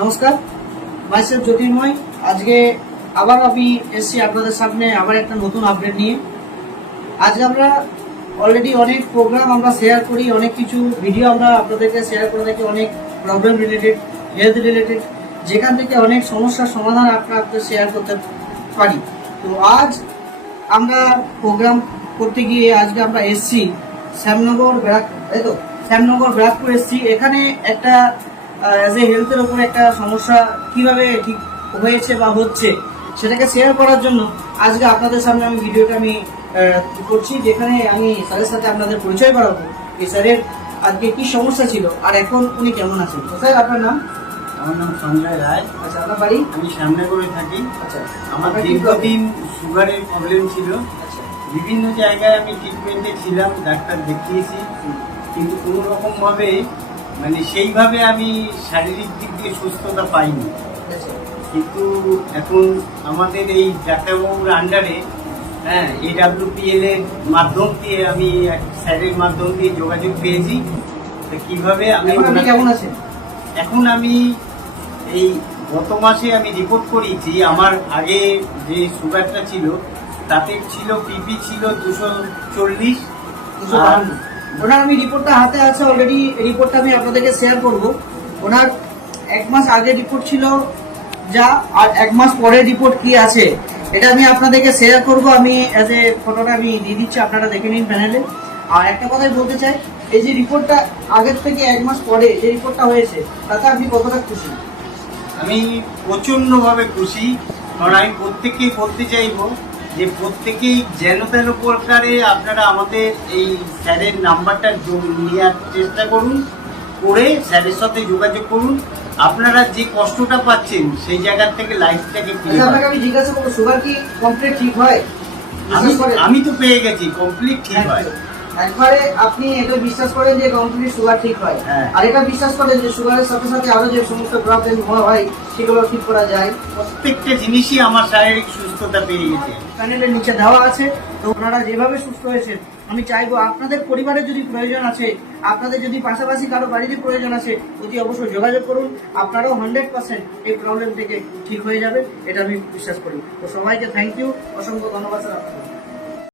নমস্কার, মাইসেলফ জ্যোতির্ময়। আজকে আবার আমি এসেছি আপনাদের সামনে আবার একটা নতুন আপডেট নিয়ে। আজকে আমরা অলরেডি অনেক প্রোগ্রাম আমরা শেয়ার করি, অনেক কিছু ভিডিও আমরা আপনাদেরকে শেয়ার করে থাকি, অনেক প্রবলেম রিলেটেড, হেলথ রিলেটেড, যেখান থেকে অনেক সমস্যার সমাধান আপনাদের শেয়ার করতে পারি। তো আজ আমরা প্রোগ্রাম করতে গিয়ে আজকে আমরা এসেছি শ্যামনগর ব্যারাকপুর, তাই তো? শ্যামনগর ব্যারাকপুর এসেছি। এখানে একটা অ্যাজ এ হেলথের ওপর একটা সমস্যা কিভাবে ঠিক হয়েছে বা হচ্ছে সেটাকে শেয়ার করার জন্য আজকে আপনাদের সামনে আমি ভিডিওটা আমি করছি, যেখানে আমি স্যারের সাথে আপনাদের পরিচয় করাবো এই স্যারের আজকে কি সমস্যা ছিল আর এখন উনি কেমন আছেন। তো স্যার, আপনার নাম? আমার নাম সঞ্জয় রায়। আচ্ছা, আপনার বাড়ি? আমি শ্যামনগরে থাকি। আচ্ছা, আমার দীর্ঘদিন সুগারের প্রবলেম ছিল। আচ্ছা, বিভিন্ন জায়গায় আমি ট্রিটমেন্টে ছিলাম, ডাক্তার দেখিয়েছি, কিন্তু কোনো রকম ভাবে সেইভাবে আমি শারীরিক দিক দিয়ে সুস্থতা পাইনি। আচ্ছা, কিন্তু এখন আমাদের এই ডাক্তারবাবুর আন্ডারে AWPL এর মাধ্যম দিয়ে আমি এক স্যারের মাধ্যম দিয়ে যোগাযোগ পেয়েছি। তো কিভাবে আমি আপনি কেমন আছেন? এখন আমি এই গত মাসে আমি রিপোর্ট করিয়েছি। আমার আগে যে সুগারটা ছিল তাতে ছিল পিপি ছিল 240। ওনার আমি রিপোর্টটা হাতে আছে অলরেডি, রিপোর্টটা আমি আপনাদেরকে শেয়ার করব। ওনার এক মাস আগে রিপোর্ট ছিল যা, আর এক মাস পরের রিপোর্ট কি আছে এটা আমি আপনাদেরকে শেয়ার করব। আমি অ্যাজ এ ফটোটা আমি দিয়ে দিচ্ছি, আপনারা দেখে নিন প্যানেলে। আর একটা কথাই বলতে চাই, এই যে রিপোর্টটা আগের থেকে এক মাস পরে যে রিপোর্টটা হয়েছে তাতে আপনি কতটা খুশি? আমি প্রচন্ডভাবে খুশি, কারণ আমি প্রত্যেককেই বলতে চাইবো যে প্রত্যেকেই যেন তেন প্রকারে আপনারা আমাদের এই স্যারের নাম্বারটা নেওয়ার চেষ্টা করুন, করে স্যারের সাথে যোগাযোগ করুন। আপনারা যে কষ্টটা পাচ্ছেন সেই জায়গার থেকে লাইফটাকে ফিরে পাবেন। আপনাকে আমি জিজ্ঞাসা করবো, সুগার কি কমপ্লিট ঠিক হয়? আমি তো পেয়ে গেছি, কমপ্লিট ঠিক হয়। একবারে আপনি এটা বিশ্বাস করেন যে কমপ্লিট সুগার ঠিক হয়, আর এটা বিশ্বাস করেন যে সুগারের সাথে সাথে আরো যে সমস্ত প্রবলেম হয় সেগুলো ঠিক করা যায়। প্রত্যেকটা জিনিসই আমার শারীরিক সুস্থতা পেয়ে গেছে। প্যানেলের নিচে দেওয়া আছে। তো ওনারা যেভাবে সুস্থ হয়েছেন, আমি চাইবো আপনাদের পরিবারের যদি প্রয়োজন আছে, আপনাদের যদি পাশাপাশি কারো বাড়িতে প্রয়োজন আছে, অতি অবশ্যই যোগাযোগ করুন। আপনারাও 100% এই প্রবলেম থেকে ঠিক হয়ে যাবে, এটা আমি বিশ্বাস করি। তো সবাইকে থ্যাংক ইউ, অসংখ্য ধন্যবাদ স্যার আপনাকে।